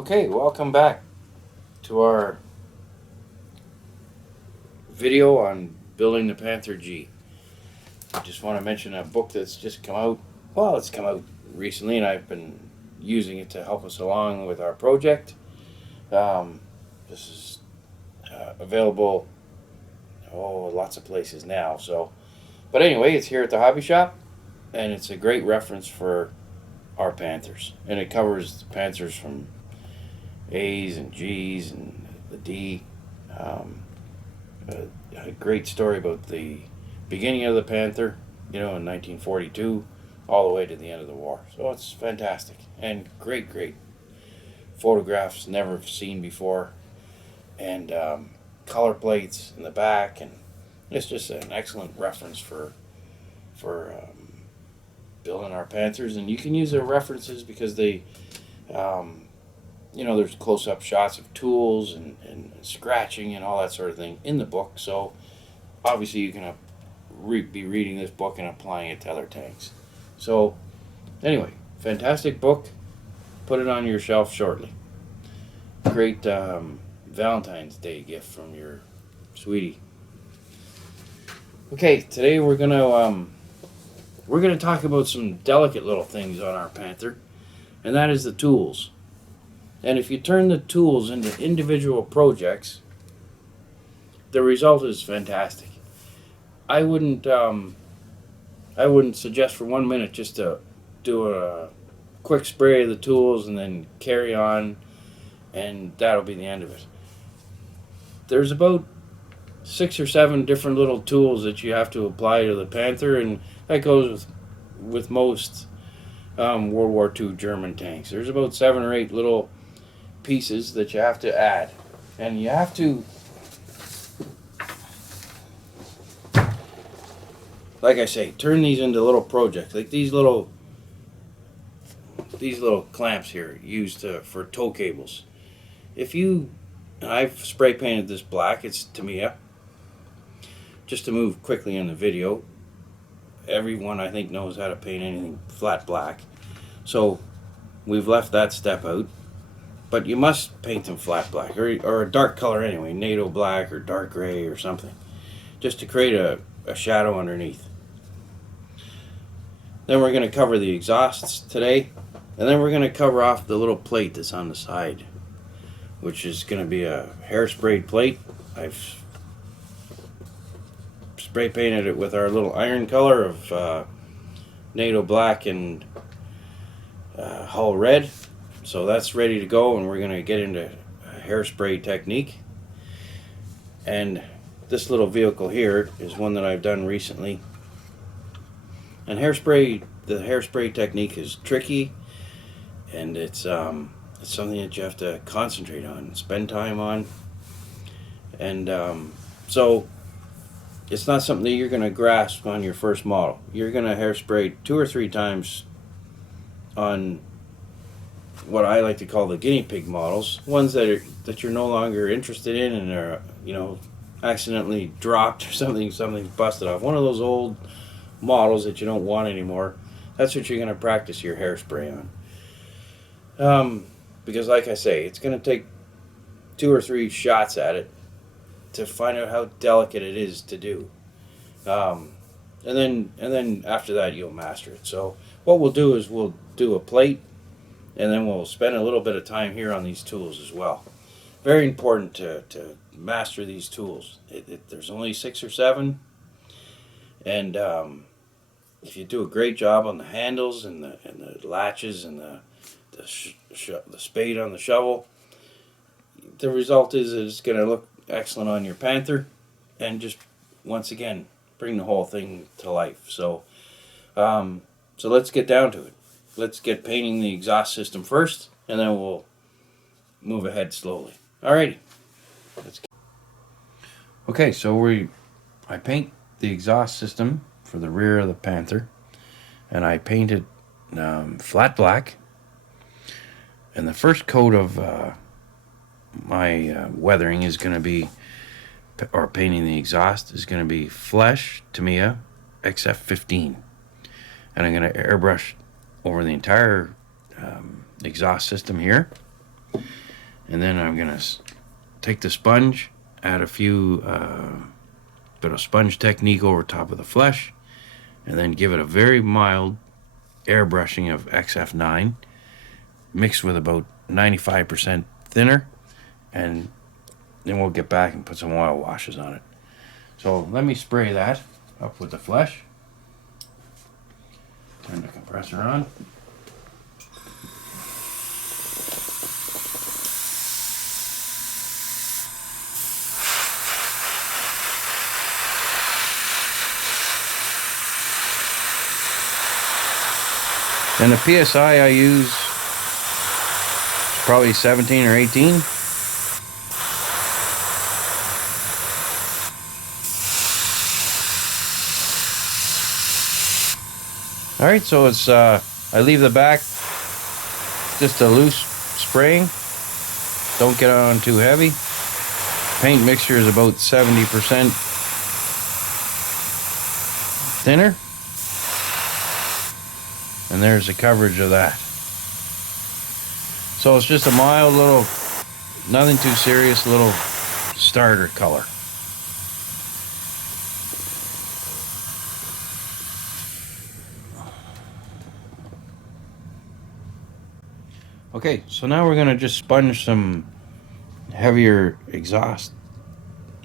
Okay, welcome back to our video on building the Panther G. I just want to mention a book that's just come out. Well, it's come out recently, and I've been using it to help us along with our project. This is available lots of places now. But anyway, it's here at the hobby shop, and it's a great reference for our Panthers, and it covers the Panthers from A's and G's and the D. A great story about the beginning of the Panther, in 1942, all the way to the end of the war. So it's fantastic and great photographs never seen before, and color plates in the back, and it's just an excellent reference for building our Panthers. And you can use their references because they there's close-up shots of tools and scratching and all that sort of thing in the book. So obviously you can be reading this book and applying it to other tanks. So anyway, fantastic book. Put it on your shelf shortly. Great Valentine's Day gift from your sweetie. Okay, today we're gonna talk about some delicate little things on our Panther, and that is the tools. And if you turn the tools into individual projects, the result is fantastic. I wouldn't suggest for 1 minute just to do a quick spray of the tools and then carry on, and that'll be the end of it. There's about 6 or 7 different little tools that you have to apply to the Panther, and that goes with most World War II German tanks. There's about 7 or 8 little pieces that you have to add, and you have to, like I say, turn these into little projects, like these little clamps here used for tow cables. I've spray painted this black. It's Tamiya, just to move quickly in the video. Everyone, I think, knows how to paint anything flat black, so we've left that step out. But you must paint them flat black, or a dark color anyway, NATO black or dark gray or something, just to create a shadow underneath. Then we're going to cover the exhausts today, and then we're going to cover off the little plate that's on the side, which is going to be a Hairspray plate. I've spray painted it with our little iron color of NATO black and hull red. So that's ready to go, and we're going to get into a Hairspray technique. And this little vehicle here is one that I've done recently. And the Hairspray technique is tricky, and it's something that you have to concentrate on and spend time on. And so it's not something that you're going to grasp on your first model. You're going to hairspray 2 or 3 times on what I like to call the guinea pig models, ones that you're no longer interested in and are accidentally dropped or something's busted off. One of those old models that you don't want anymore. That's what you're going to practice your hairspray on. Because like I say, it's going to take 2 or 3 shots at it to find out how delicate it is to do. And then after that you'll master it. So what we'll do is we'll do a plate, and then we'll spend a little bit of time here on these tools as well. Very important to master these tools. There's only 6 or 7, and if you do a great job on the handles and the latches and the spade on the shovel, the result is that it's going to look excellent on your Panther, and just once again bring the whole thing to life. So let's get down to it. Let's get painting the exhaust system first, and then we'll move ahead slowly. Alrighty. Okay, so I paint the exhaust system for the rear of the Panther, and I painted flat black. And the first coat of my weathering is going to be, or painting the exhaust, is going to be Flesh Tamiya XF15. And I'm going to airbrush over the entire exhaust system here. And then I'm gonna take the sponge, add a few bit of sponge technique over top of the flesh, and then give it a very mild airbrushing of XF9 mixed with about 95% thinner, and then we'll get back and put some oil washes on it. So let me spray that up with the flesh. Turn the compressor on. And the PSI I use is probably 17 or 18. Alright, so it's I leave the back just a loose spraying. Don't get on too heavy. Paint mixture is about 70% thinner. And there's the coverage of that. So it's just a mild little, nothing too serious, little starter color. Okay, so now we're gonna just sponge some heavier exhaust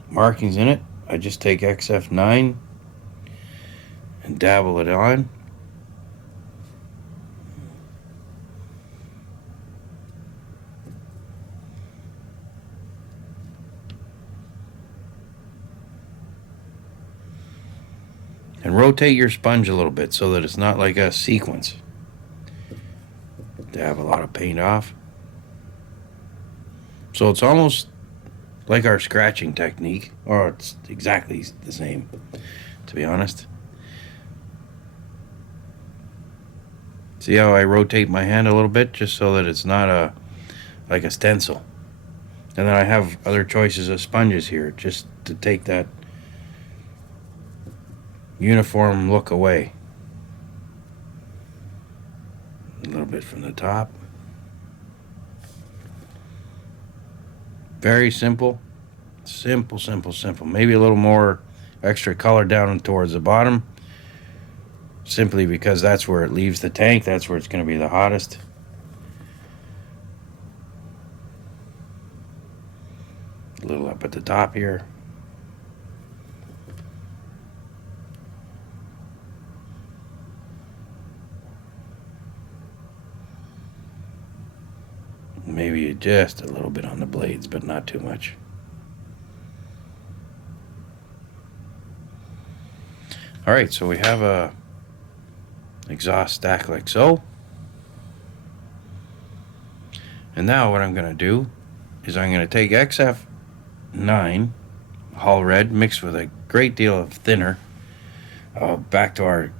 markings in it. I just take XF9 and dabble it on. And rotate your sponge a little bit so that it's not like a sequence. Dab a lot of paint off. So it's almost like our scratching technique, or it's exactly the same, to be honest. See how I rotate my hand a little bit just so that it's not like a stencil. And then I have other choices of sponges here just to take that uniform look away. A little bit from the top. Very simple. Simple, simple, simple. Maybe a little more extra color down towards the bottom, simply because that's where it leaves the tank. That's where it's going to be the hottest. A little up at the top here. Maybe just a little bit on the blades, but not too much. Alright, so we have a exhaust stack like so. And now what I'm going to do is I'm going to take XF9 Hull Red mixed with a great deal of thinner, back to our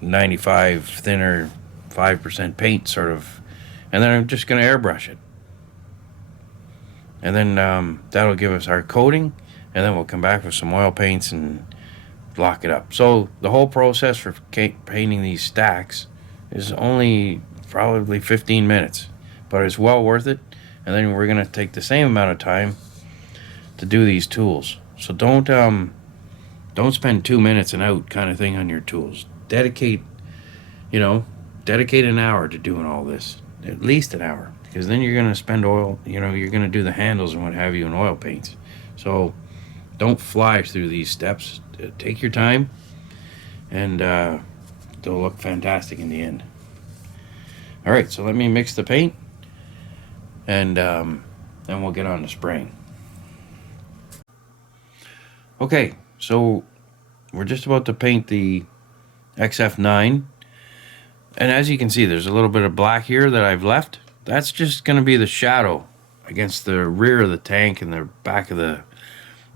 95 thinner 5% paint sort of. And then I'm just going to airbrush it. And then that'll give us our coating. And then we'll come back with some oil paints and lock it up. So the whole process for painting these stacks is only probably 15 minutes. But it's well worth it. And then we're going to take the same amount of time to do these tools. So don't spend 2 minutes and out kind of thing on your tools. Dedicate an hour to doing all this. At least an hour, because then you're going to spend oil, you're going to do the handles and what have you in oil paints. So don't fly through these steps. Take your time, and they'll look fantastic in the end. All right, so let me mix the paint, and then we'll get on to spraying. Okay, so we're just about to paint the XF9. And as you can see, there's a little bit of black here that I've left. That's just going to be the shadow against the rear of the tank and the back of the...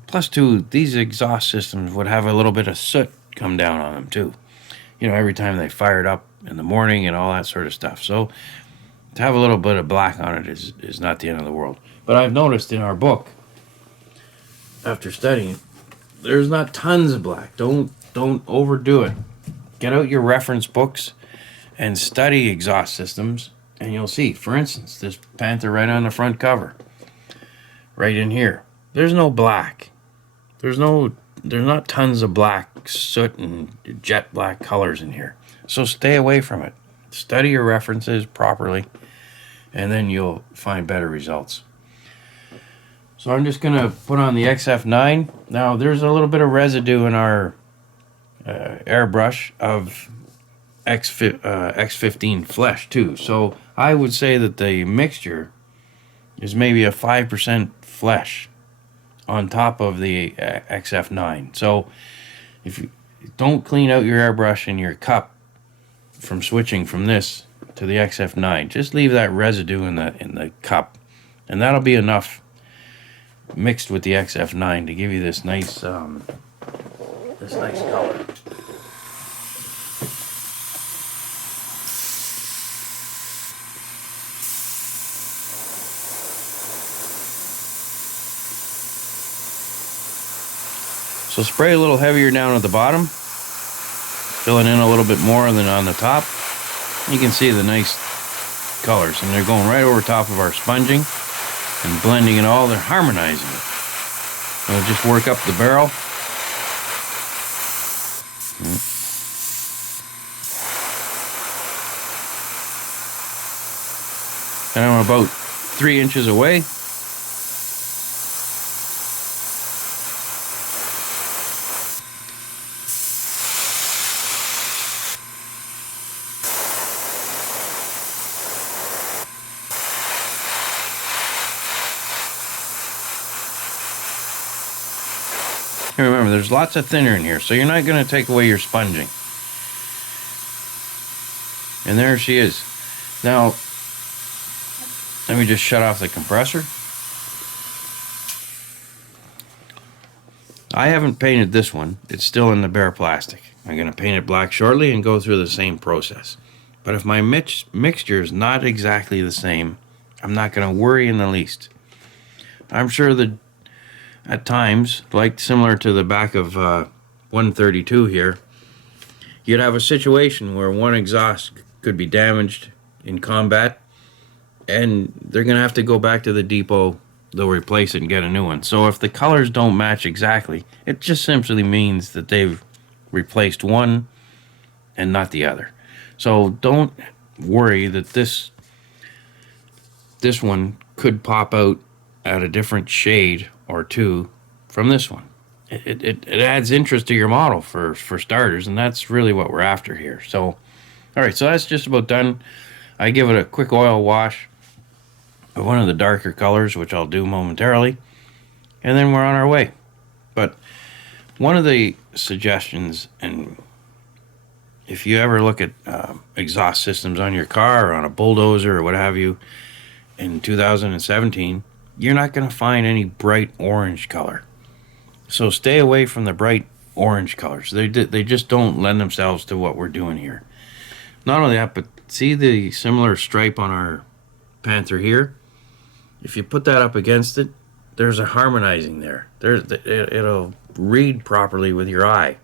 Plus, too, these exhaust systems would have a little bit of soot come down on them, too. Every time they fire it up in the morning and all that sort of stuff. So, to have a little bit of black on it is not the end of the world. But I've noticed in our book, after studying, there's not tons of black. Don't overdo it. Get out your reference books and study exhaust systems And you'll see, for instance, this Panther right on the front cover, right in here. There's no black. There's not tons of black soot and jet black colors in here. So stay away from it. Study your references properly, and then you'll find better results. So I'm just going to put on the XF9. Now there's a little bit of residue in our airbrush of X15 flesh too. So I would say that the mixture is maybe a 5% flesh on top of the XF9. So if you don't clean out your airbrush and your cup from switching from this to the XF9, just leave that residue in the cup, and that'll be enough mixed with the XF9 to give you this nice color. So spray a little heavier down at the bottom, filling in a little bit more than on the top. You can see the nice colors, and they're going right over top of our sponging and blending it all. They're harmonizing it. We'll just work up the barrel. And I'm about 3 inches away. Remember, there's lots of thinner in here, so you're not going to take away your sponging. And there she is. Now, let me just shut off the compressor. I haven't painted this one. It's still in the bare plastic. I'm going to paint it black shortly and go through the same process. But if my mixture is not exactly the same, I'm not going to worry in the least. I'm sure that at times, like similar to the back of 132 here, you'd have a situation where one exhaust could be damaged in combat, and they're going to have to go back to the depot. They'll replace it and get a new one. So if the colors don't match exactly, it just simply means that they've replaced one and not the other. So don't worry that this one could pop out at a different shade or two from this one. It adds interest to your model for starters, and that's really what we're after here. So, all right, so that's just about done. I give it a quick oil wash of one of the darker colors, which I'll do momentarily, and then we're on our way. But one of the suggestions, and if you ever look at exhaust systems on your car or on a bulldozer or what have you in 2017, you're not going to find any bright orange color. So stay away from the bright orange colors. They just don't lend themselves to what we're doing here. Not only that, but see the similar stripe on our Panther here? If you put that up against it, there's a harmonizing there. It'll read properly with your eye.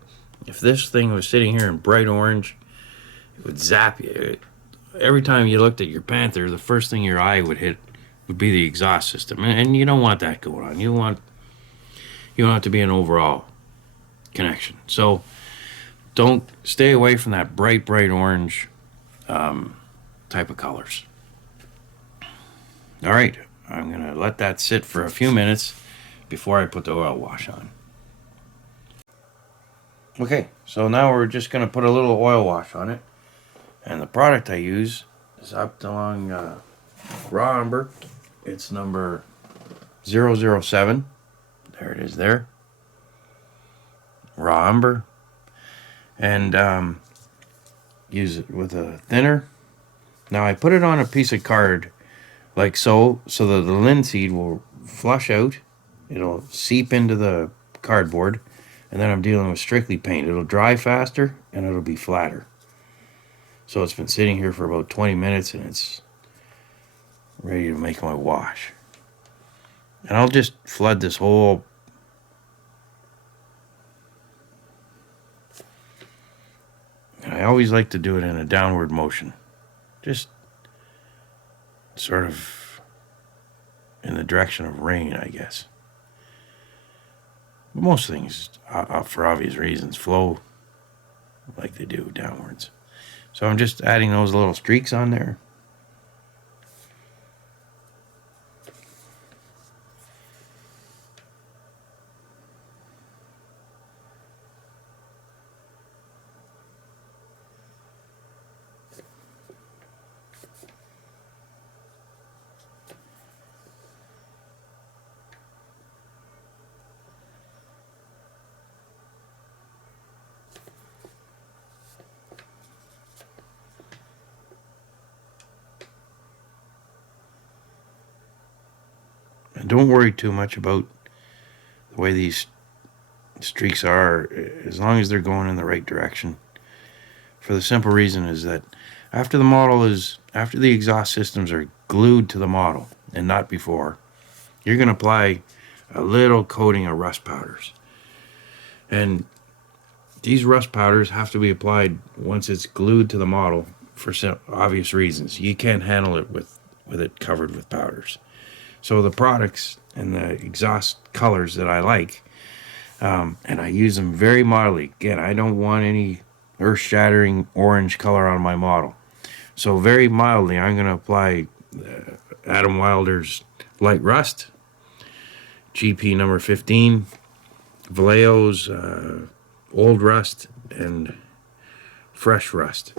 If this thing was sitting here in bright orange, it would zap you. Every time you looked at your Panther, the first thing your eye would hit would be the exhaust system, and you don't want that going on. You want it to be an overall connection. So don't stay away from that bright orange type of colors. All right, I'm gonna let that sit for a few minutes before I put the oil wash on. Okay, so now we're just gonna put a little oil wash on it, and the product I use is up along raw umber. It's number 007. There it is there. Raw umber. And use it with a thinner. Now I put it on a piece of card like so that the linseed will flush out. It'll seep into the cardboard. And then I'm dealing with strictly paint. It'll dry faster and it'll be flatter. So it's been sitting here for about 20 minutes and it's ready to make my wash. And I'll just flood this whole and I always like to do it in a downward motion. Just sort of in the direction of rain, I guess. But most things, for obvious reasons, flow like they do downwards. So I'm just adding those little streaks on there. And don't worry too much about the way these streaks are, as long as they're going in the right direction. For the simple reason is that after the exhaust systems are glued to the model and not before, you're going to apply a little coating of rust powders. And these rust powders have to be applied once it's glued to the model for some obvious reasons. You can't handle it with it covered with powders. So the products and the exhaust colors that I like, and I use them very mildly. Again, I don't want any earth-shattering orange color on my model. So very mildly, I'm going to apply Adam Wilder's Light Rust, GP number 15, Vallejo's Old Rust, and Fresh Rust.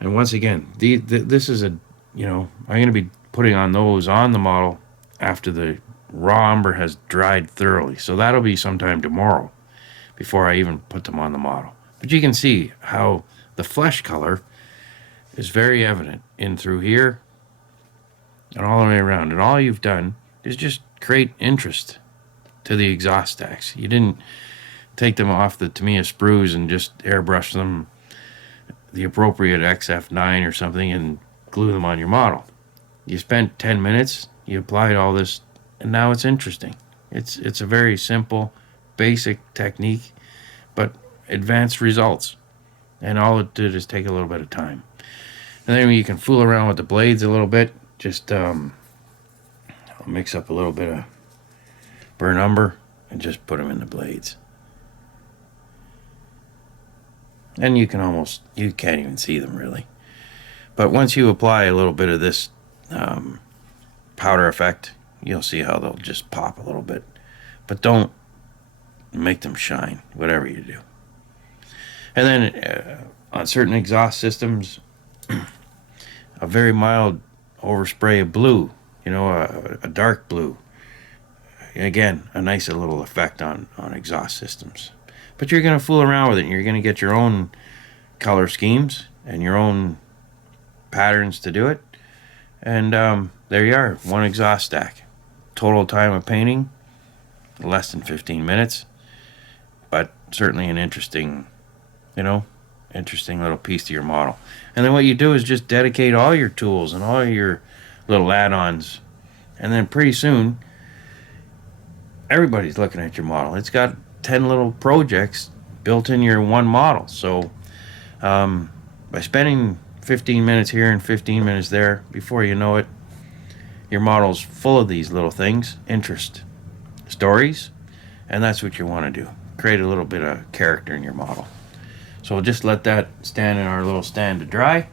And once again, this is I'm going to be putting on those on the model after the raw umber has dried thoroughly. So that'll be sometime tomorrow before I even put them on the model. But you can see how the flesh color is very evident in through here and all the way around. And all you've done is just create interest to the exhaust stacks. You didn't take them off the Tamiya sprues and just airbrush them the appropriate XF9 or something and glue them on your model. You spent 10 minutes, you applied all this, and now it's interesting. It's a very simple, basic technique, but advanced results. And all it did is take a little bit of time. And then you can fool around with the blades a little bit. Just I'll mix up a little bit of burnt umber and just put them in the blades. And you can't even see them really. But once you apply a little bit of this powder effect, you'll see how they'll just pop a little bit. But don't make them shine, whatever you do. And then on certain exhaust systems, a very mild overspray of blue, a dark blue. Again, a nice little effect on exhaust systems. But you're going to fool around with it, and you're going to get your own color schemes and your own patterns to do it. And there you are, one exhaust stack. Total time of painting, less than 15 minutes. But certainly an interesting little piece to your model. And then what you do is just dedicate all your tools and all your little add-ons. And then pretty soon, everybody's looking at your model. It's got 10 little projects built in your one model. So by spending 15 minutes here and 15 minutes there, before you know it, your model's full of these little things, interest, stories, and that's what you want to do. Create a little bit of character in your model. So we'll just let that stand in our little stand to dry,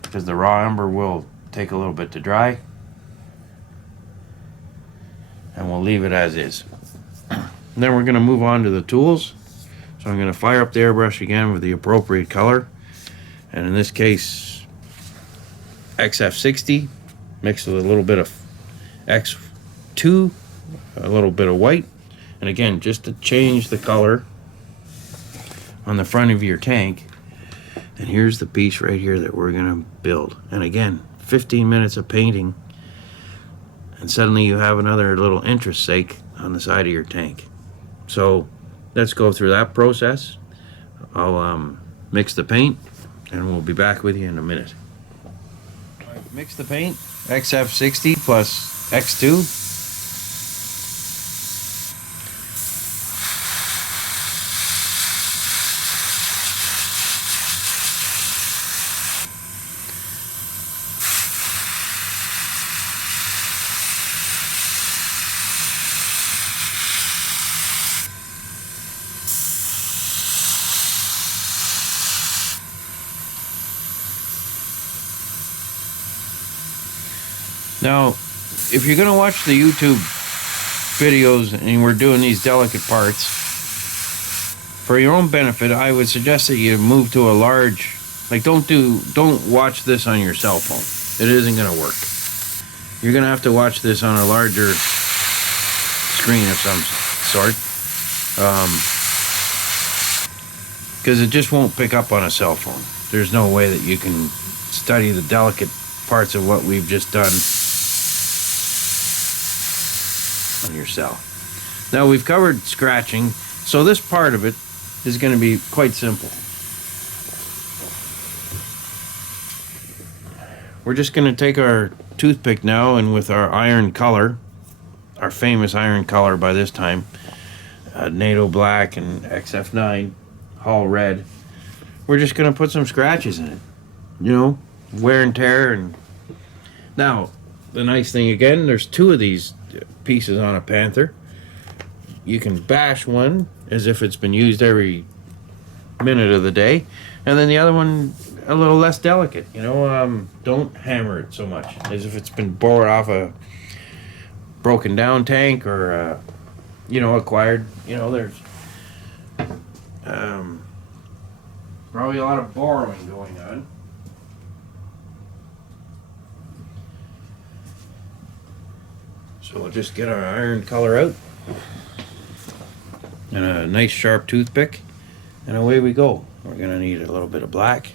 because the raw umber will take a little bit to dry, and we'll leave it as is. And then we're going to move on to the tools. So I'm going to fire up the airbrush again with the appropriate color, and in this case XF60 mixed with a little bit of X2, a little bit of white. And again, just to change the color on the front of your tank. And here's the piece right here that we're going to build. And again, 15 minutes of painting, and suddenly you have another little interest sake on the side of your tank. So let's go through that process. I'll mix the paint, and we'll be back with you in a minute. Mix the paint, XF60 plus X2. Now, if you're going to watch the YouTube videos and we're doing these delicate parts, for your own benefit, I would suggest that you move to a large, like don't watch this on your cell phone. It isn't going to work. You're going to have to watch this on a larger screen of some sort. Because it just won't pick up on a cell phone. There's no way that you can study the delicate parts of what we've just done on your cell. Now we've covered scratching, so this part of it is going to be quite simple. We're just going to take our toothpick now, and with our iron color, our famous iron color by this time, NATO black and XF9 Hall red, we're just going to put some scratches in it, you know, wear and tear. And now the nice thing again, there's two of these pieces on a Panther. You can bash one as if it's been used every minute of the day, and then the other one a little less delicate, you know. Don't hammer it so much as if it's been bored off a broken down tank or you know, acquired, you know. There's probably a lot of borrowing going on. So we'll just get our iron color out and a nice sharp toothpick, and away we go. We're going to need a little bit of black.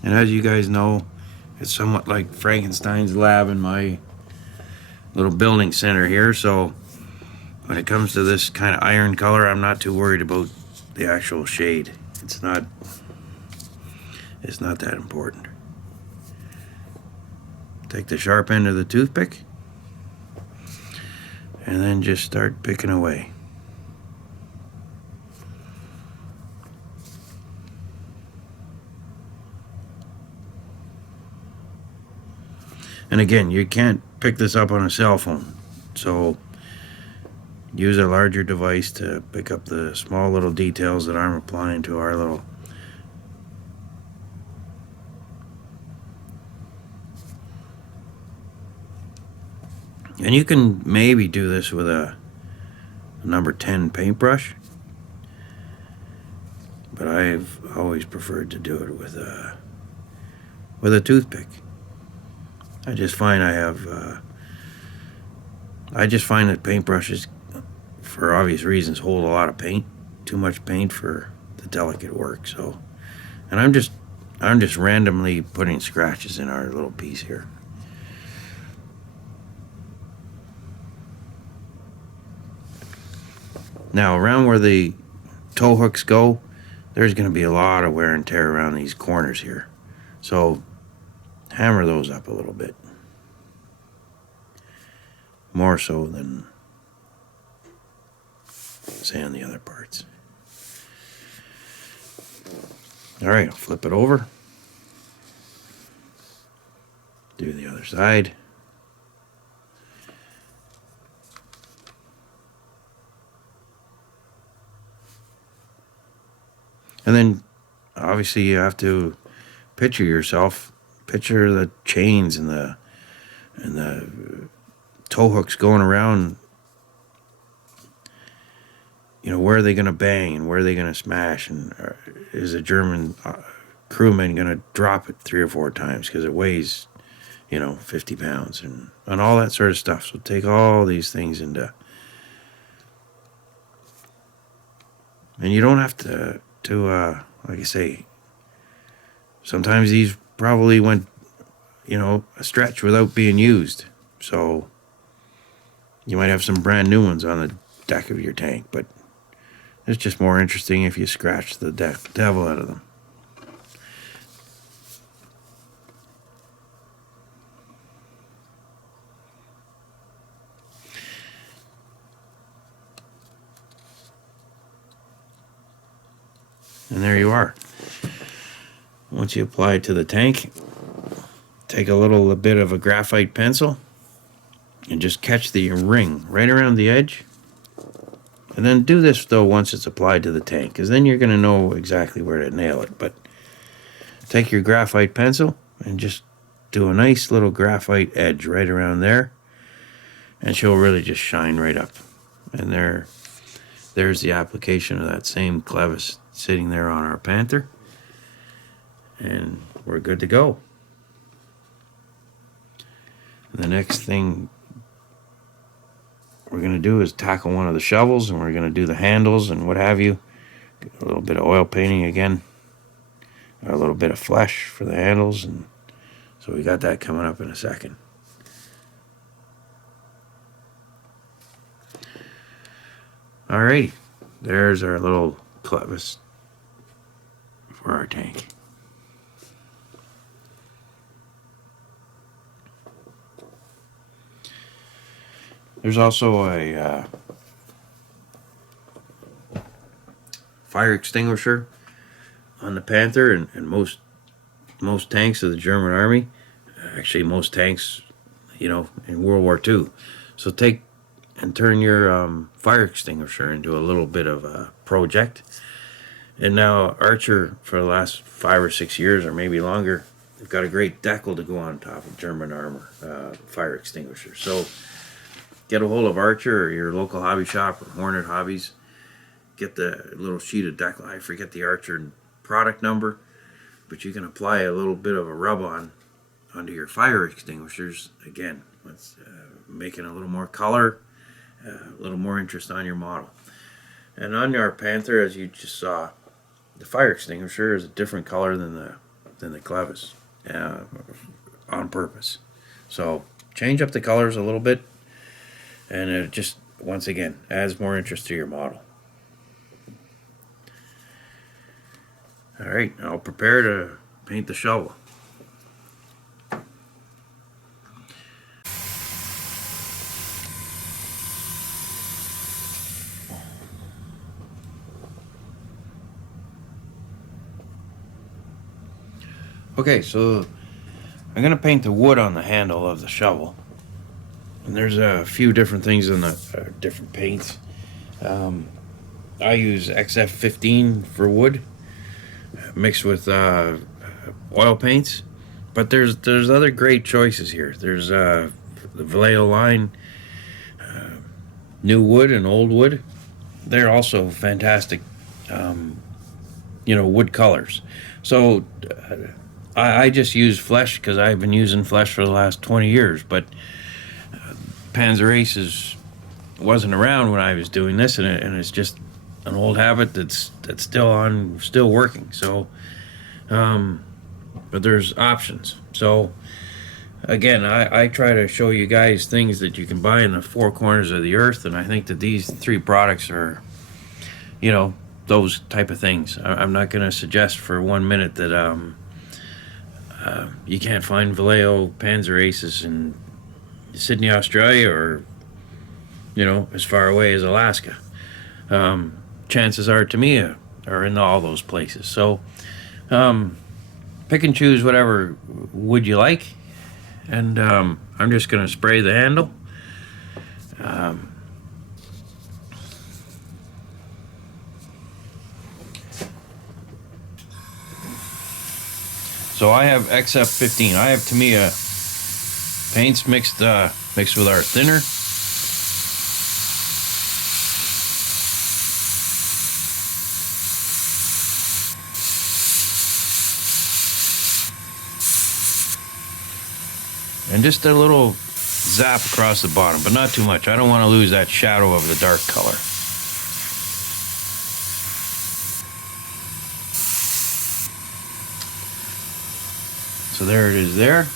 And as you guys know, it's somewhat like Frankenstein's lab in my little building center here. So when it comes to this kind of iron color, I'm not too worried about the actual shade. It's not that important. Take the sharp end of the toothpick and then just start picking away. And again, you can't pick this up on a cell phone, so use a larger device to pick up the small little details that I'm applying to our little and you can maybe do this with a number 10 paintbrush, but I've always preferred to do it with a toothpick. I just find that paintbrushes, for obvious reasons, hold a lot of paint, too much paint for the delicate work. So, and I'm just randomly putting scratches in our little piece here. Now, around where the toe hooks go, there's going to be a lot of wear and tear around these corners here. So hammer those up a little bit. More so than, say, on the other parts. All right, I'll flip it over. Do the other side. And then, obviously, you have to picture the chains and the toe hooks going around. You know, where are they going to bang and where are they going to smash? And is a German crewman going to drop it 3 or 4 times because it weighs, you know, 50 pounds and all that sort of stuff. So take all these things into, and you don't have to like I say, sometimes these probably went, you know, a stretch without being used. So you might have some brand new ones on the deck of your tank, but it's just more interesting if you scratch the devil out of them. And there you are. Once you apply it to the tank, take a little bit of a graphite pencil and just catch the ring right around the edge. And then do this though once it's applied to the tank, because then you're going to know exactly where to nail it. But take your graphite pencil and just do a nice little graphite edge right around there, and she'll really just shine right up. And there's the application of that same Clevis sitting there on our Panther, and we're good to go. And the next thing we're going to do is tackle one of the shovels, and we're going to do the handles and what have you. Get a little bit of oil painting again, a little bit of flesh for the handles, and so we got that coming up in a second. Alrighty, there's our little Clevis for our tank. There's also a fire extinguisher on the Panther, and most tanks of the German Army, actually most tanks, you know, in World War II. So take and turn your fire extinguisher into a little bit of a project. And now Archer, for the last 5 or 6 years, or maybe longer, they've got a great decal to go on top of German armor fire extinguisher. So get a hold of Archer or your local hobby shop or Hornet Hobbies. Get the little sheet of decal. I forget the Archer product number, but you can apply a little bit of a rub-on onto your fire extinguishers. Again, it's making a little more color, a little more interest on your model. And on our Panther, as you just saw, the fire extinguisher is a different color than the Clevis, on purpose. So change up the colors a little bit, and it just, once again, adds more interest to your model. Alright, I'll prepare to paint the shovel. Okay, so I'm going to paint the wood on the handle of the shovel. And there's a few different things in the different paints. I use XF15 for wood, mixed with oil paints. But there's other great choices here. There's the Vallejo line, new wood and old wood. They're also fantastic, wood colors. So I just use flesh because I've been using flesh for the last 20 years, but Panzer Aces wasn't around when I was doing this, and it's just an old habit that's still working. So, but there's options. So again, I try to show you guys things that you can buy in the four corners of the earth, and I think that these three products are, those type of things. I'm not going to suggest for 1 minute that you can't find Vallejo Panzer Aces in Sydney, Australia, or as far away as Alaska. Chances are Tamiya are in all those places. So pick and choose whatever wood you like, and I'm just going to spray the handle. So I have XF15. I have Tamiya paints mixed with our thinner. And just a little zap across the bottom, but not too much. I don't want to lose that shadow of the dark color. So there it is there.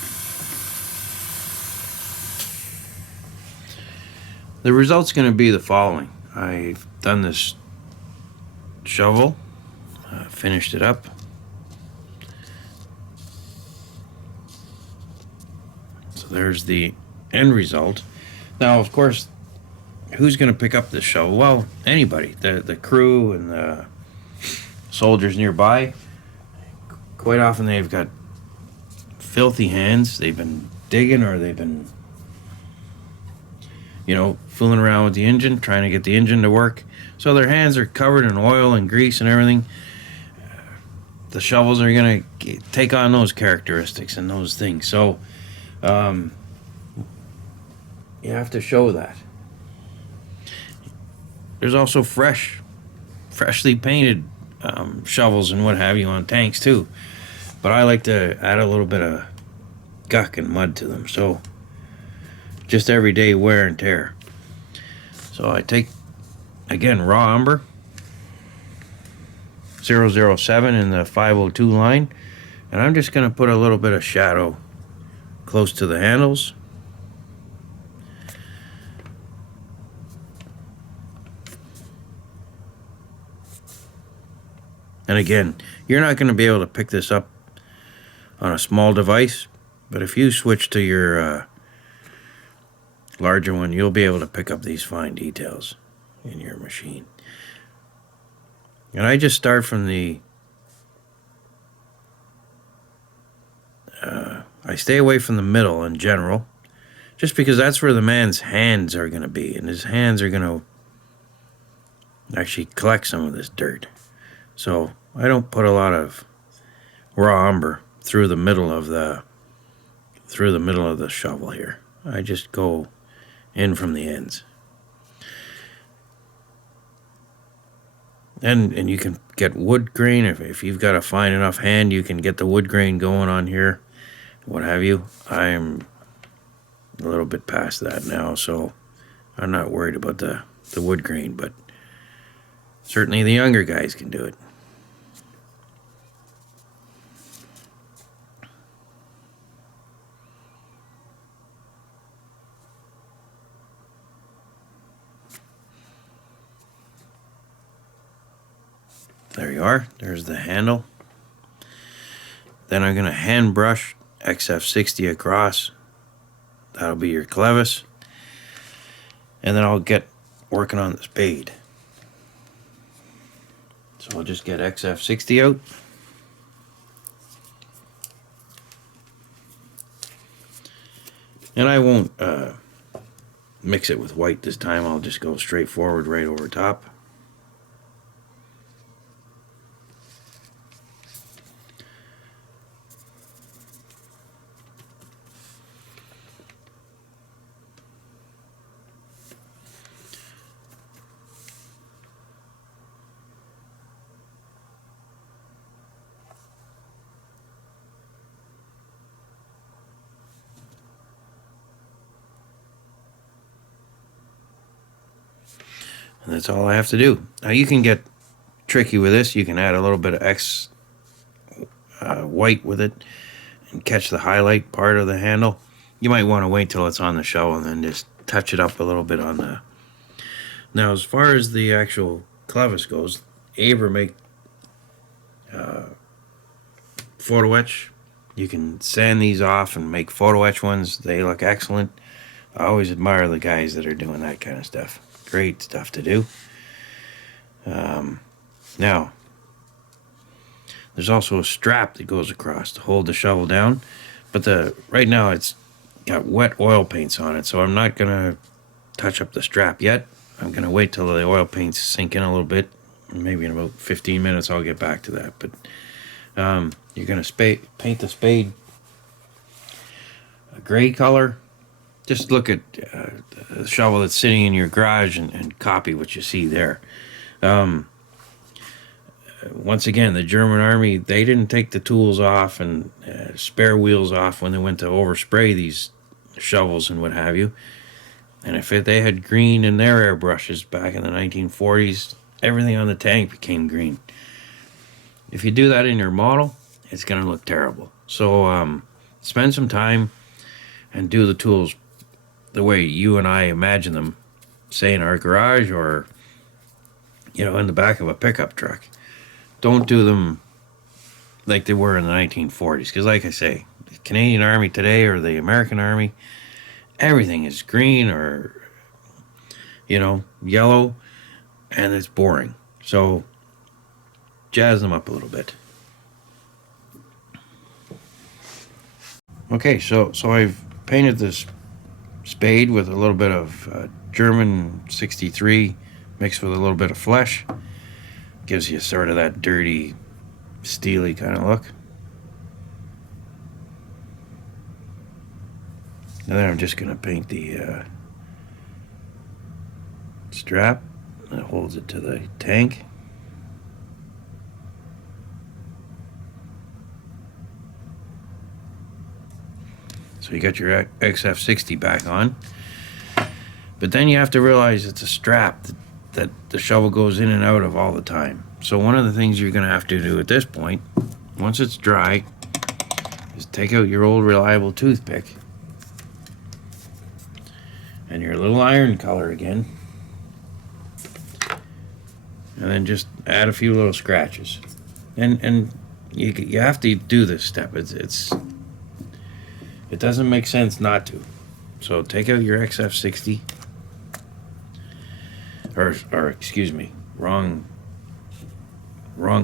The result's going to be the following. I've done this shovel, finished it up. So there's the end result. Now, of course, who's going to pick up this shovel? Well, anybody. The crew and soldiers nearby. Quite often they've got filthy hands. They've been digging, or they've been, fooling around with the engine, trying to get the engine to work. So their hands are covered in oil and grease and everything. The shovels are going to take on those characteristics and those things. So you have to show that. There's also freshly painted shovels and what have you on tanks too. But I like to add a little bit of guck and mud to them. So just everyday wear and tear. So I take, again, raw umber, 007 in the 502 line, and I'm just going to put a little bit of shadow close to the handles. And again, you're not going to be able to pick this up on a small device, but if you switch to your larger one, you'll be able to pick up these fine details in your machine. And I just start from I stay away from the middle in general, just because that's where the man's hands are going to be, and his hands are going to actually collect some of this dirt. So I don't put a lot of raw umber through the middle of the shovel here. I just go in from the ends. And you can get wood grain. If you've got a fine enough hand, you can get the wood grain going on here, what have you. I'm a little bit past that now, so I'm not worried about the wood grain, but certainly the younger guys can do it. There you are. There's the handle. Then I'm going to hand brush XF60 across. That'll be your Clevis. And then I'll get working on the spade. So I'll just get XF60 out. And I won't mix it with white this time. I'll just go straight forward right over top. And that's all I have to do. Now you can get tricky with this. You can add a little bit of white with it and catch the highlight part of the handle. You might want to wait till it's on the shovel and then just touch it up a little bit on the... Now as far as the actual Clevis goes, Aber make photo etch. You can sand these off and make photo etch ones. They look excellent. I always admire the guys that are doing that kind of stuff. Great stuff to do. Now, there's also a strap that goes across to hold the shovel down, but right now it's got wet oil paints on it, so I'm not gonna touch up the strap yet. I'm gonna wait till the oil paints sink in a little bit. Maybe in about 15 minutes I'll get back to that. But you're gonna paint the spade a gray color. Just look at the shovel that's sitting in your garage and copy what you see there. Once again, the German army, they didn't take the tools off and spare wheels off when they went to overspray these shovels and what have you. And if they had green in their airbrushes back in the 1940s, everything on the tank became green. If you do that in your model, it's going to look terrible. So spend some time and do the tools the way you and I imagine them, say in our garage or, in the back of a pickup truck. Don't do them like they were in the 1940s. Because like I say, the Canadian Army today or the American Army, everything is green or, yellow, and it's boring. So jazz them up a little bit. Okay, so I've painted this spade with a little bit of German 63 mixed with a little bit of flesh. Gives you sort of that dirty, steely kind of look. And then I'm just going to paint the strap that holds it to the tank. So you got your XF60 back on. But then you have to realize it's a strap that the shovel goes in and out of all the time. So one of the things you're going to have to do at this point, once it's dry, is take out your old reliable toothpick and your little iron color again, and then just add a few little scratches. And you have to do this step. It doesn't make sense not to. So take out your XF60, or excuse me, wrong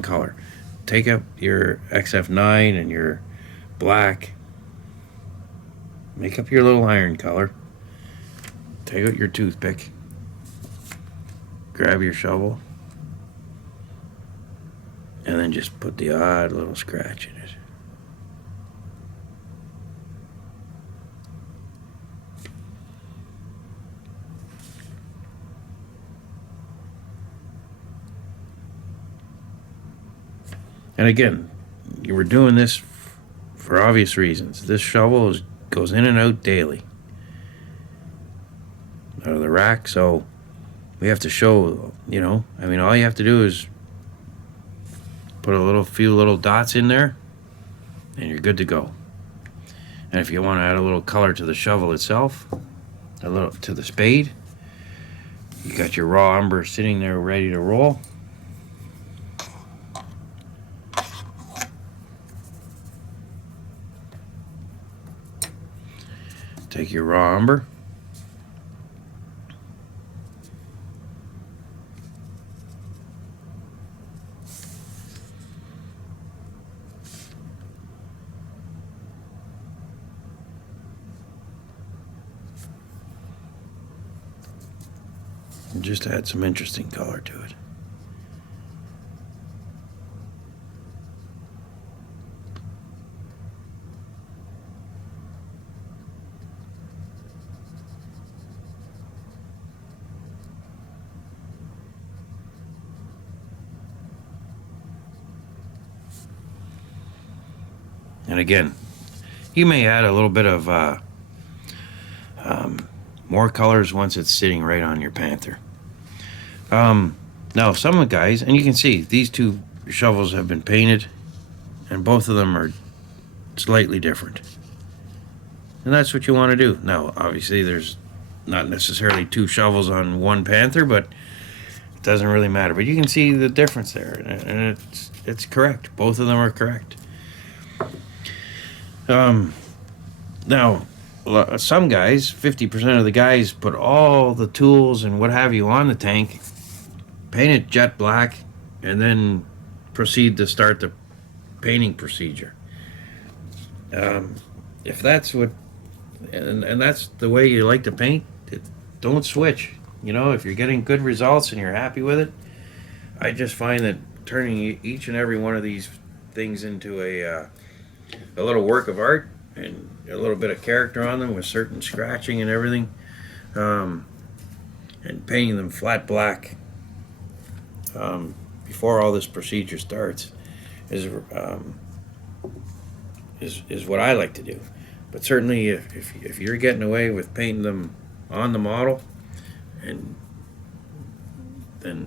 color. Take out your XF9 and your black. Make up your little iron color. Take out your toothpick. Grab your shovel. And then just put the odd little scratch in it. And again, you were doing this for obvious reasons. This shovel goes in and out daily out of the rack, so we have to show, you know, I mean, all you have to do is put a few little dots in there and you're good to go. And if you want to add a little color to the shovel itself, a little to the spade, you got your raw umber sitting there ready to roll. Take your raw umber, and just add some interesting color to it. And again, you may add a little bit of more colors once it's sitting right on your Panther. Now, some of the guys, and you can see these two shovels have been painted, and both of them are slightly different. And that's what you want to do. Now, obviously, there's not necessarily two shovels on one Panther, but it doesn't really matter. But you can see the difference there, and it's correct. Both of them are correct. Now, some guys, 50% of the guys, put all the tools and what have you on the tank, paint it jet black, and then proceed to start the painting procedure. If that's what, and that's the way you like to paint, don't switch. You know, if you're getting good results and you're happy with it, I just find that turning each and every one of these things into a little work of art and a little bit of character on them with certain scratching and everything, and painting them flat black before all this procedure starts is what I like to do. But certainly if you're getting away with painting them on the model, and then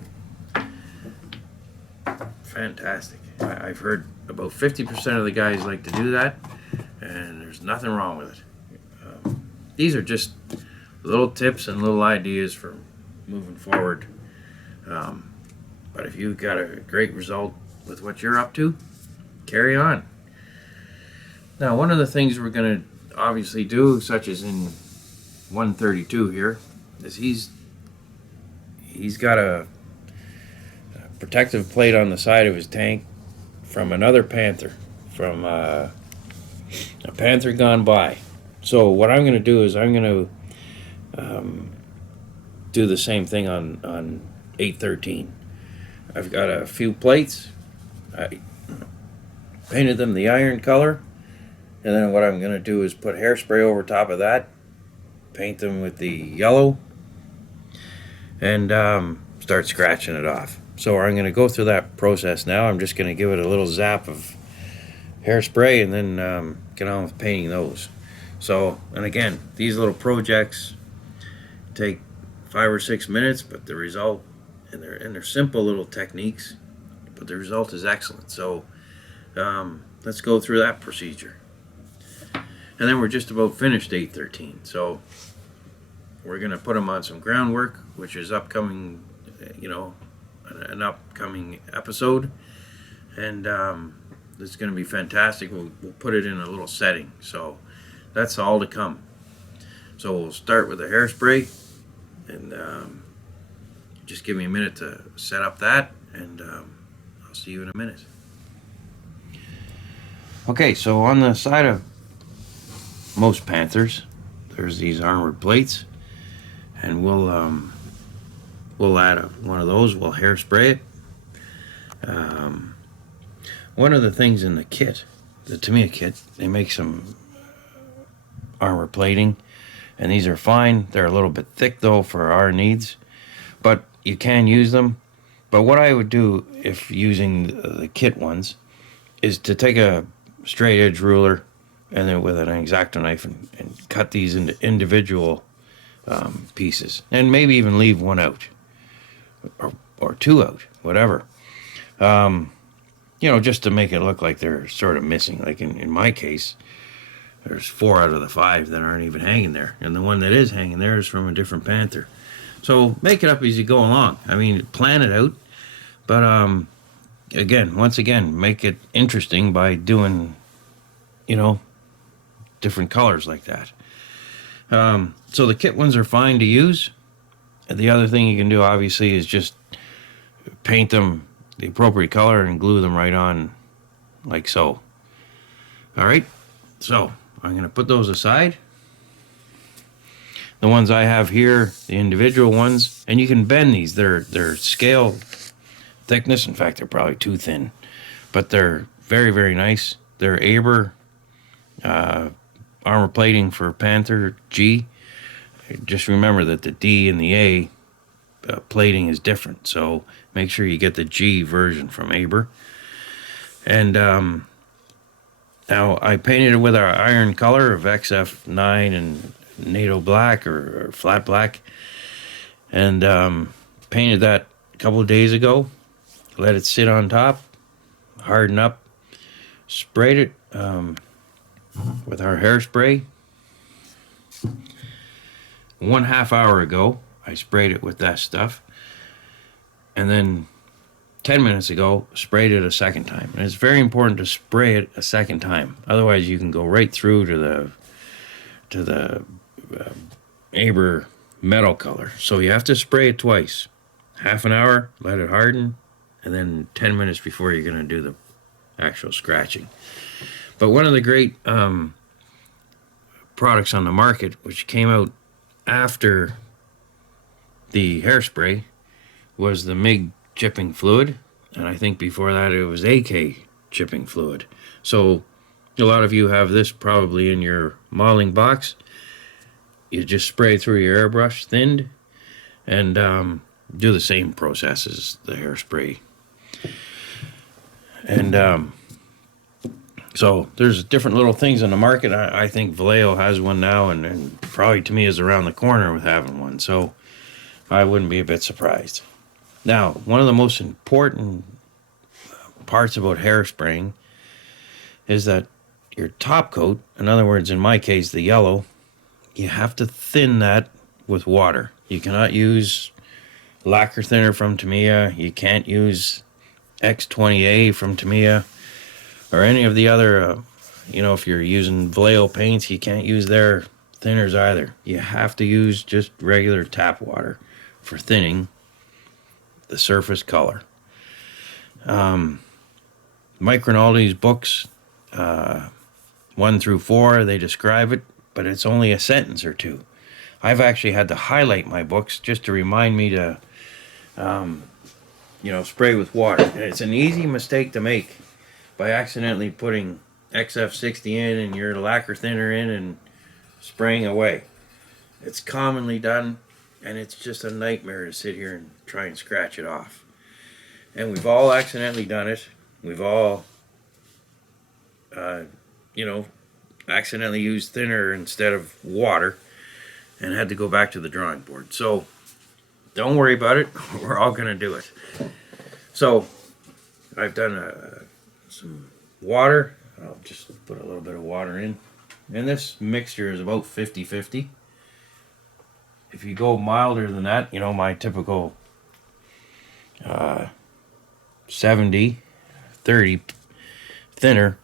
fantastic. I've heard about 50% of the guys like to do that, and there's nothing wrong with it. These are just little tips and little ideas for moving forward. But if you've got a great result with what you're up to, carry on. Now, one of the things we're going to obviously do, such as in 132 here, is he's got a protective plate on the side of his tank from another Panther, from a Panther gone by. So what I'm going to do is I'm going to do the same thing on 813. I've got a few plates. I painted them the iron color, and then what I'm going to do is put hairspray over top of that, paint them with the yellow, and start scratching it off. So I'm going to go through that process now. I'm just going to give it a little zap of hairspray and then get on with painting those. So, and again, these little projects take 5 or 6 minutes, but the result, and they're simple little techniques, but the result is excellent. So let's go through that procedure. And then we're just about finished 813. So we're going to put them on some groundwork, which is upcoming, an upcoming episode. And it's going to be fantastic. We'll put it in a little setting. So that's all to come. So we'll start with the hairspray. And just give me a minute to set up that. And I'll see you in a minute. Okay, so on the side of most Panthers, there's these armored plates, and we'll add one of those. We'll hairspray it. One of the things in the kit, the Tamiya kit, they make some armor plating, and these are fine. They're a little bit thick though for our needs, but you can use them. But what I would do if using the kit ones is to take a straight edge ruler and then with an X-Acto knife and cut these into individual pieces, and maybe even leave one out or two out, whatever. Just to make it look like they're sort of missing. Like in my case, there's 4 out of the 5 that aren't even hanging there, and the one that is hanging there is from a different Panther. So make it up as you go along. I mean, plan it out, but once again, make it interesting by doing, different colors like that. So the kit ones are fine to use. And the other thing you can do, obviously, is just paint them the appropriate color and glue them right on like so. All right, so I'm going to put those aside. The ones I have here, the individual ones, and you can bend these. They're scale thickness. In fact, they're probably too thin, but they're very, very nice. They're Aber armor plating for Panther G. Just remember that the D and the A plating is different, so make sure you get the G version from Aber. And now I painted it with our iron color of XF9 and NATO black or flat black, and painted that a couple of days ago. Let it sit on top, harden up, sprayed it with our hairspray. 1/2 hour ago, I sprayed it with that stuff, and then 10 minutes ago, sprayed it a second time. And it's very important to spray it a second time. Otherwise, you can go right through to the Aber metal color. So you have to spray it twice. 1/2 hour, let it harden, and then 10 minutes before you're going to do the actual scratching. But one of the great products on the market, which came out after the hairspray, was the MIG chipping fluid, and I think before that it was AK chipping fluid. So a lot of you have this probably in your modeling box. You just spray through your airbrush, thinned, and do the same process as the hairspray. And so there's different little things on the market. I think Vallejo has one now, and probably Tamiya is around the corner with having one. So I wouldn't be a bit surprised. Now, one of the most important parts about hairspraying is that your top coat, in other words, in my case, the yellow, you have to thin that with water. You cannot use lacquer thinner from Tamiya. You can't use X20A from Tamiya or any of the other, if you're using Vallejo paints, you can't use their thinners either. You have to use just regular tap water for thinning the surface color. Mike Rinaldi's books, 1 through 4, they describe it, but it's only a sentence or two. I've actually had to highlight my books just to remind me to, spray with water. And it's an easy mistake to make by accidentally putting XF60 in and your lacquer thinner in and spraying away. It's commonly done, and it's just a nightmare to sit here and try and scratch it off. And we've all accidentally done it. We've all, accidentally used thinner instead of water and had to go back to the drawing board. So don't worry about it. We're all going to do it. So I've done some water. I'll just put a little bit of water in. And this mixture is about 50-50. If you go milder than that, my typical 70-30 thinner,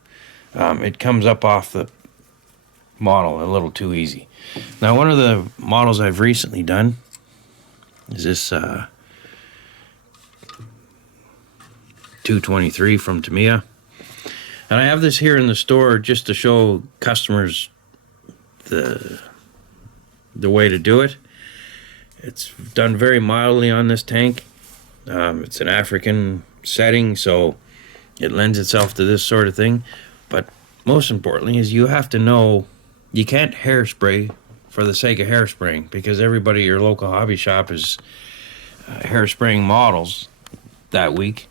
it comes up off the model a little too easy. Now, one of the models I've recently done is this 223 from Tamiya. And I have this here in the store just to show customers the way to do it. It's done very mildly on this tank. It's an African setting, so it lends itself to this sort of thing. But most importantly is you have to know you can't hairspray for the sake of hairspraying, because everybody at your local hobby shop is hairspraying models that week.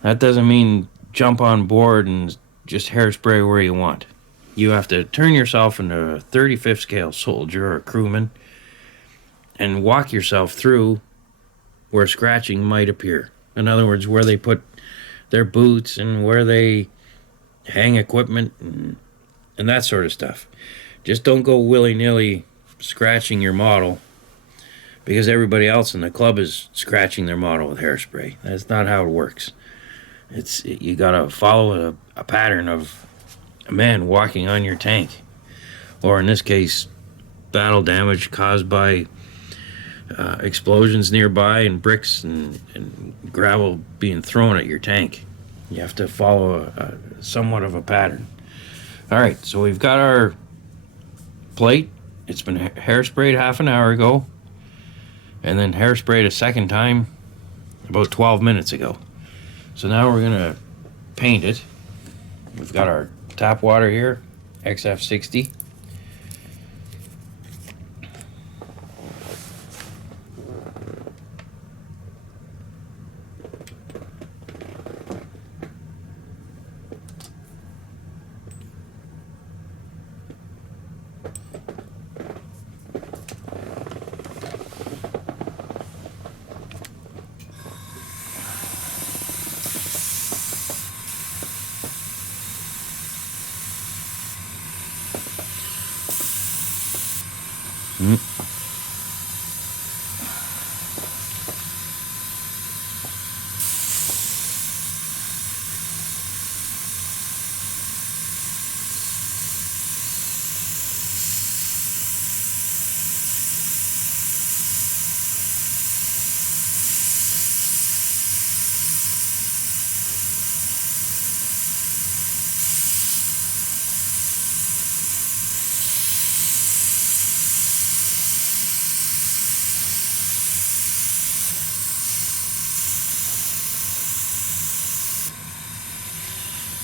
That doesn't mean jump on board and just hairspray where you want. You have to turn yourself into a 35th scale soldier or crewman and walk yourself through where scratching might appear. In other words, where they put their boots and where they hang equipment and that sort of stuff. Just don't go willy-nilly scratching your model because everybody else in the club is scratching their model with hairspray. That's not how it works. You gotta follow a pattern of a man walking on your tank, or in this case, battle damage caused by explosions nearby and bricks and gravel being thrown at your tank. You have to follow somewhat of a pattern. All right, so we've got our plate. It's been hairsprayed half an hour ago, and then hairsprayed a second time about 12 minutes ago. So now we're gonna paint it. We've got our tap water here, XF60.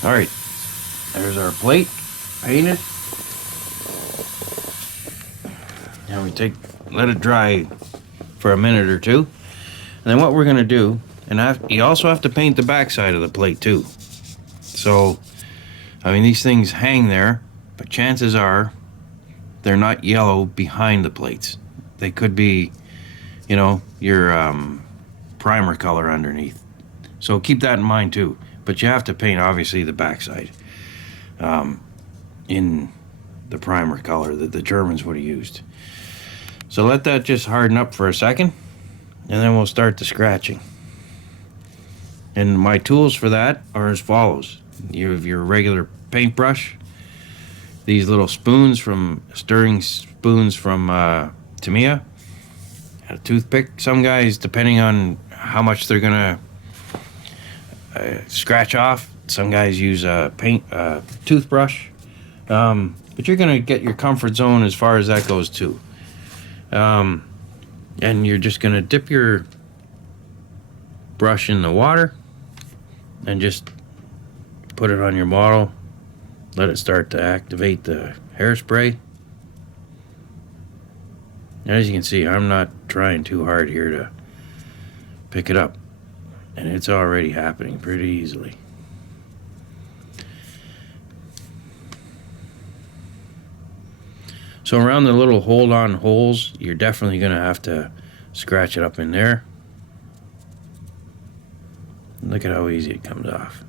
All right, there's our plate painted. Now we let it dry for a minute or two. And then what we're gonna do, and you also have to paint the back side of the plate too. So, I mean, these things hang there, but chances are they're not yellow behind the plates. They could be, your primer color underneath. So keep that in mind too. But you have to paint, obviously, the backside in the primer color that the Germans would have used. So let that just harden up for a second, and then we'll start the scratching. And my tools for that are as follows. You have your regular paintbrush, these little stirring spoons from Tamiya, and a toothpick. Some guys, depending on how much they're gonna scratch off. Some guys use a toothbrush. But you're going to get your comfort zone as far as that goes too. And you're just going to dip your brush in the water and just put it on your bottle. Let it start to activate the hairspray. As you can see, I'm not trying too hard here to pick it up. And it's already happening pretty easily. So around the little hold-on holes, you're definitely going to have to scratch it up in there. Look at how easy it comes off.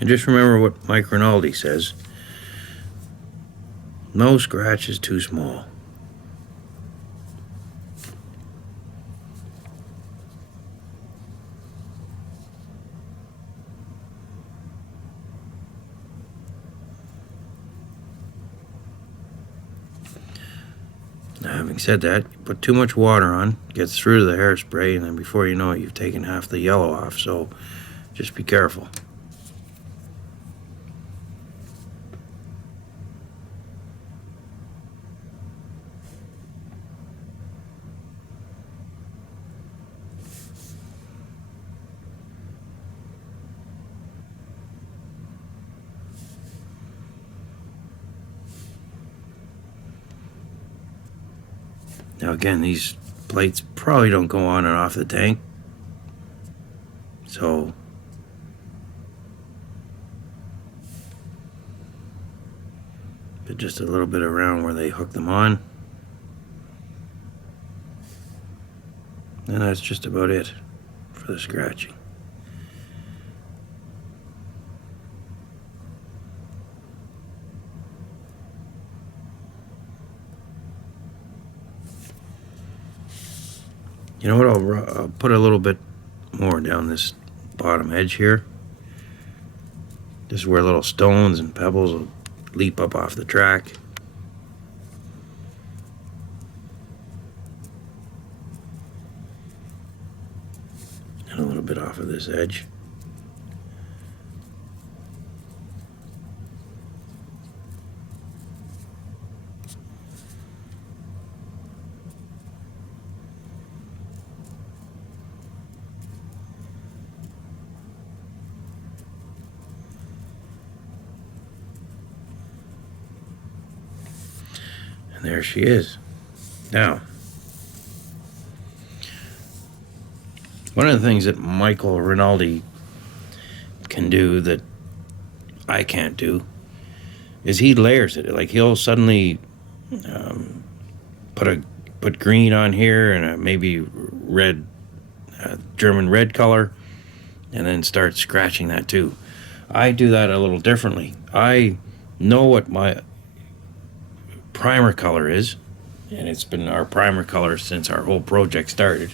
And just remember what Mike Rinaldi says. No scratch is too small. Now, having said that, you put too much water on, gets through to the hairspray, and then before you know it, you've taken half the yellow off. So just be careful. Now again, these plates probably don't go on and off the tank, so but just a little bit around where they hook them on, and that's just about it for the scratching. You know what, I'll put a little bit more down this bottom edge here. This is where little stones and pebbles will leap up off the track. And a little bit off of this edge. And there she is. Now, one of the things that Michael Rinaldi can do that I can't do is he layers it. Like he'll suddenly put green on here and a maybe red, German red color, and then start scratching that too. I do that a little differently. I know what my primer color is, and it's been our primer color since our whole project started.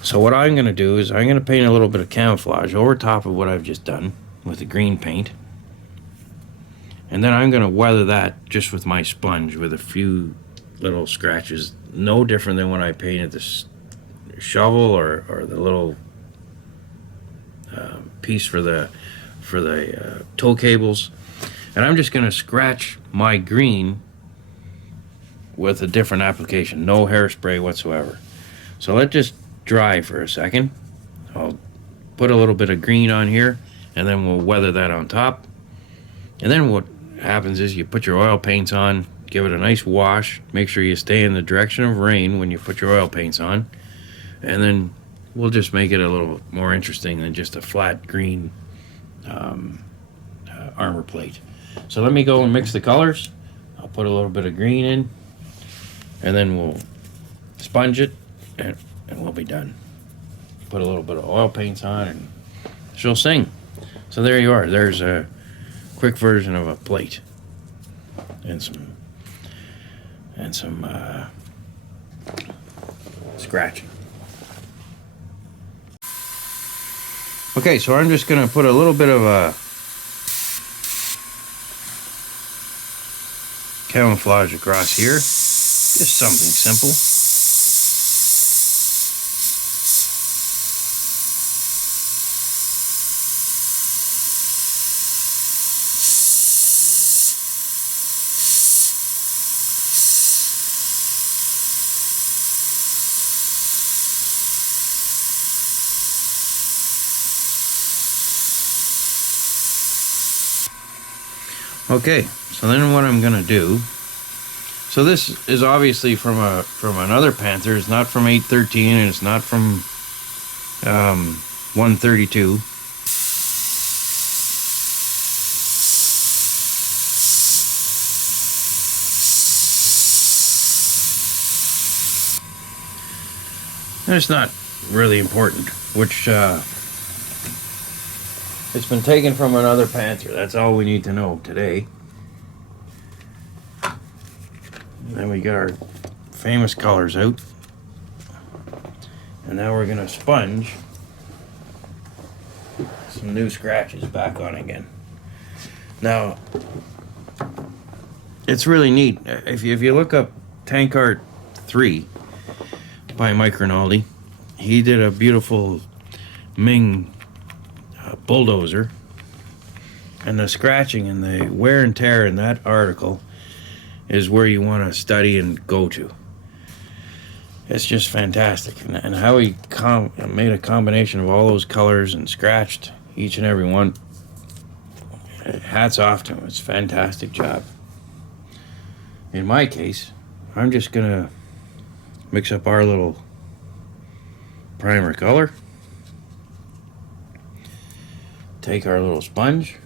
So what I'm going to do is I'm going to paint a little bit of camouflage over top of what I've just done with the green paint, and then I'm going to weather that just with my sponge with a few little scratches, no different than when I painted this shovel or the little piece for the tow cables. And I'm just going to scratch my green with a different application, no hairspray whatsoever. So let just dry for a second. I'll put a little bit of green on here, and then we'll weather that on top. And then what happens is you put your oil paints on, give it a nice wash, make sure you stay in the direction of rain when you put your oil paints on, and then we'll just make it a little more interesting than just a flat green armor plate. So let me go and mix the colors. I'll put a little bit of green in, and then we'll sponge it, and we'll be done. Put a little bit of oil paints on, and she'll sing. So there you are. There's a quick version of a plate and some scratching. Okay, so I'm just gonna put a little bit of a camouflage across here, just something simple. Okay, so then what I'm gonna do, so this is obviously from another Panther. It's not from 813 and it's not from 132. And it's not really important which it's been taken from another Panther. That's all we need to know today. And then we got our famous colors out. And now we're gonna sponge some new scratches back on again. Now, it's really neat. If you look up Tank Art 3 by Mike Rinaldi, he did a beautiful Ming bulldozer, and the scratching and the wear and tear in that article is where you want to study and go to. It's just fantastic, and how he made a combination of all those colors and scratched each and every one. Hats off to him. It's a fantastic job. In my case, I'm just gonna mix up our little primer color. Take our little sponge,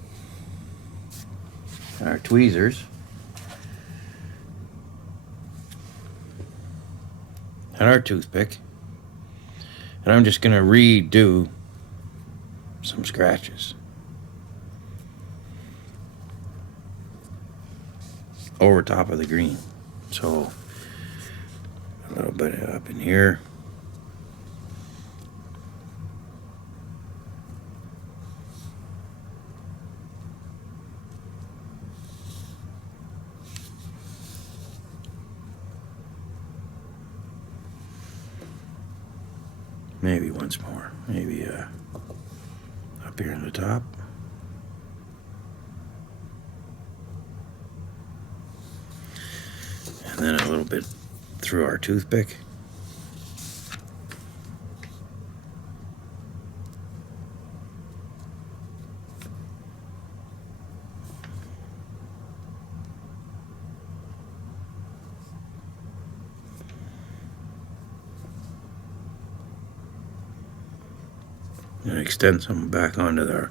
our tweezers, and our toothpick, and I'm just going to redo some scratches over top of the green. So a little bit up in here. Maybe once more. Maybe up here in the top. And then a little bit through our toothpick. And extend some back onto our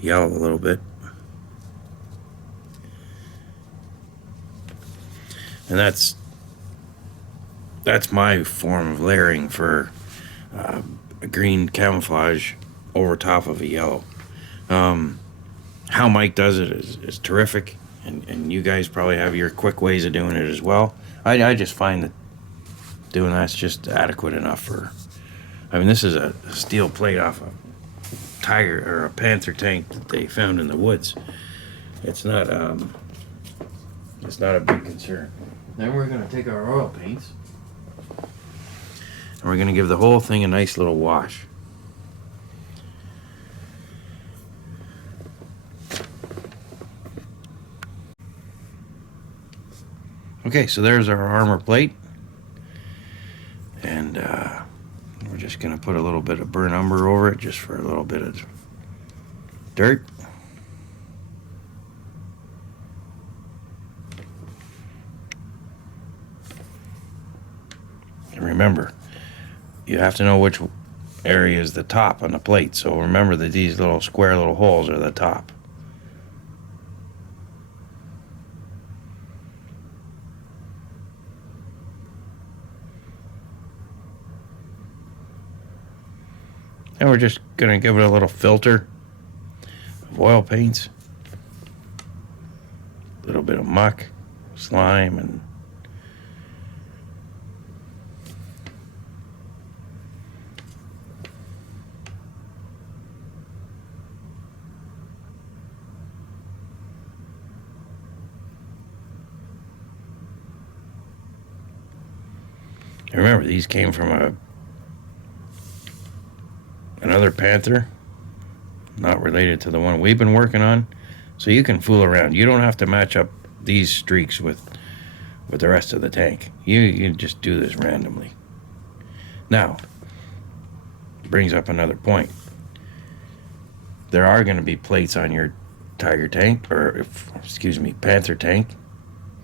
yellow a little bit. And that's my form of layering for a green camouflage over top of a yellow. How Mike does it is terrific, and you guys probably have your quick ways of doing it as well. I just find that doing that's just adequate enough for. I mean, this is a steel plate off a tiger or a Panther tank that they found in the woods. It's not a big concern. Then we're going to take our oil paints and we're going to give the whole thing a nice little wash. Okay, so there's our armor plate, and we're just going to put a little bit of burnt umber over it just for a little bit of dirt. And remember, you have to know which area is the top on the plate. So remember that these little square little holes are the top. And we're just going to give it a little filter of oil paints. little bit of muck, slime, and remember, these came from another Panther, not related to the one we've been working on. So you can fool around. You don't have to match up these streaks with the rest of the tank. You just do this randomly. Now, brings up another point. There are going to be plates on your Tiger tank, or Panther tank,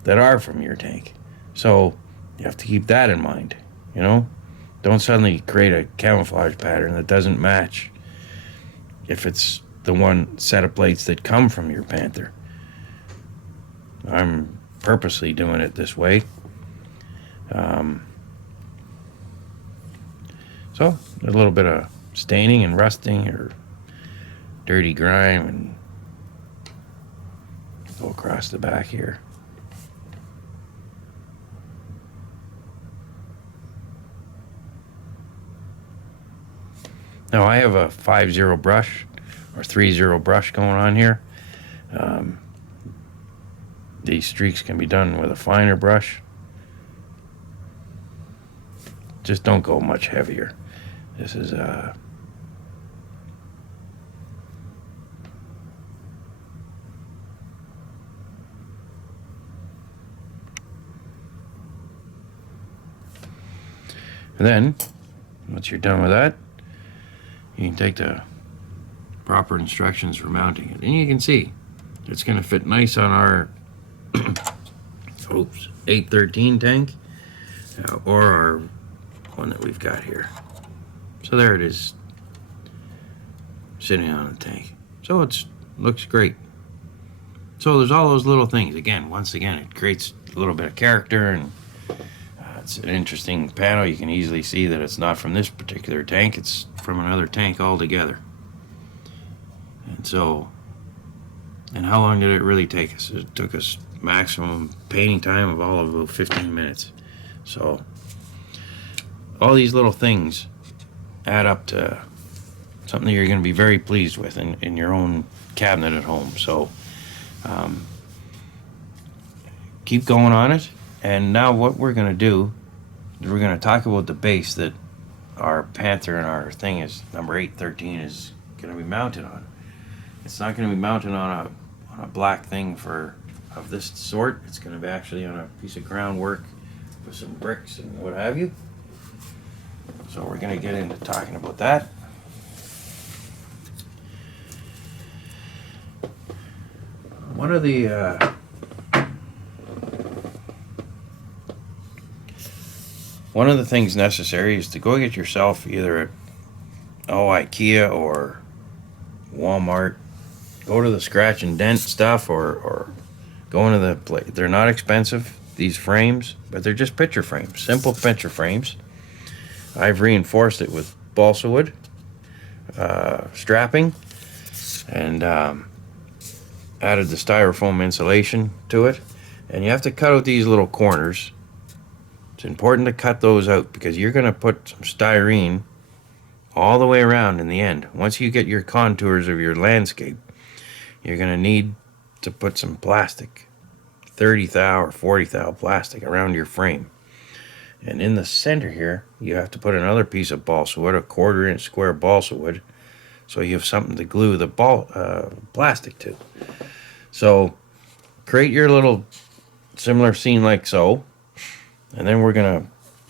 that are from your tank. So you have to keep that in mind, you know? Don't suddenly create a camouflage pattern that doesn't match if it's the one set of plates that come from your Panther. I'm purposely doing it this way. So a little bit of staining and rusting or dirty grime, and go across the back here. Now I have a 5-0 brush or 3-0 brush going on here. These streaks can be done with a finer brush. Just don't go much heavier. This is and then once you're done with that, you can take the proper instructions for mounting it, and you can see it's going to fit nice on our 813 tank, or our one that we've got here. So there it is, sitting on the tank. So it looks great. So there's all those little things. Once again, it creates a little bit of character, and it's an interesting panel. You can easily see that it's not from this particular tank. It's from another tank altogether. And so, and how long did it really take us? It took us maximum painting time of all of about 15 minutes. So all these little things add up to something you're going to be very pleased with in your own cabinet at home. So keep going on it. And now what we're going to do is we're going to talk about the base that our Panther and our thing is number 813 is going to be mounted on. It's not going to be mounted on a black thing of this sort. It's going to be actually on a piece of groundwork with some bricks and what have you. So we're going to get into talking about that. One of the things necessary is to go get yourself either at IKEA or Walmart. Go to the scratch and dent stuff, or go into the place. They're not expensive, these frames, but they're just picture frames, simple picture frames. I've reinforced it with balsa wood strapping, and added the styrofoam insulation to it. And you have to cut out these little corners. It's important to cut those out because you're going to put some styrene all the way around in the end. Once you get your contours of your landscape, you're going to need to put some plastic, 30 thou or 40 thou plastic around your frame. And in the center here, you have to put another piece of balsa wood, a 1/4 inch square balsa wood, so you have something to glue the plastic to. So create your little similar scene like so, and then we're gonna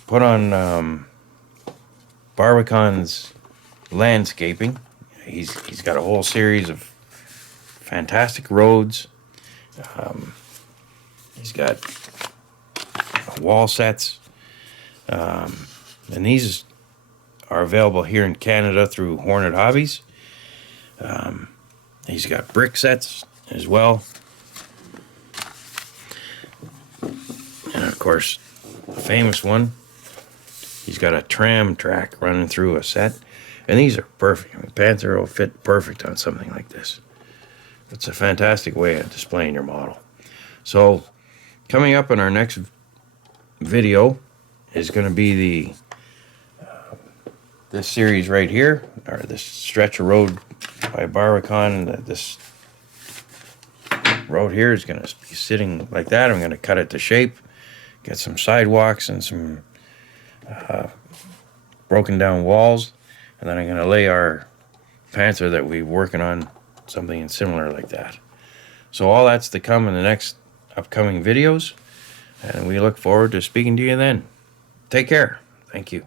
put on Barbakan's landscaping. He's got a whole series of fantastic roads. He's got wall sets, and these are available here in Canada through Hornet Hobbies. He's got brick sets as well, and of course the famous one, he's got a tram track running through a set, and these are perfect. I mean, Panther will fit perfect on something like this. It's a fantastic way of displaying your model. So coming up in our next video is going to be the this series right here, or this stretch of road by Barbakan, and this road here is going to be sitting like that. I'm going to cut it to shape, get some sidewalks and some broken down walls, and then I'm going to lay our Panther that we're working on something similar like that. So all that's to come in the next upcoming videos, and we look forward to speaking to you then. Take care. Thank you.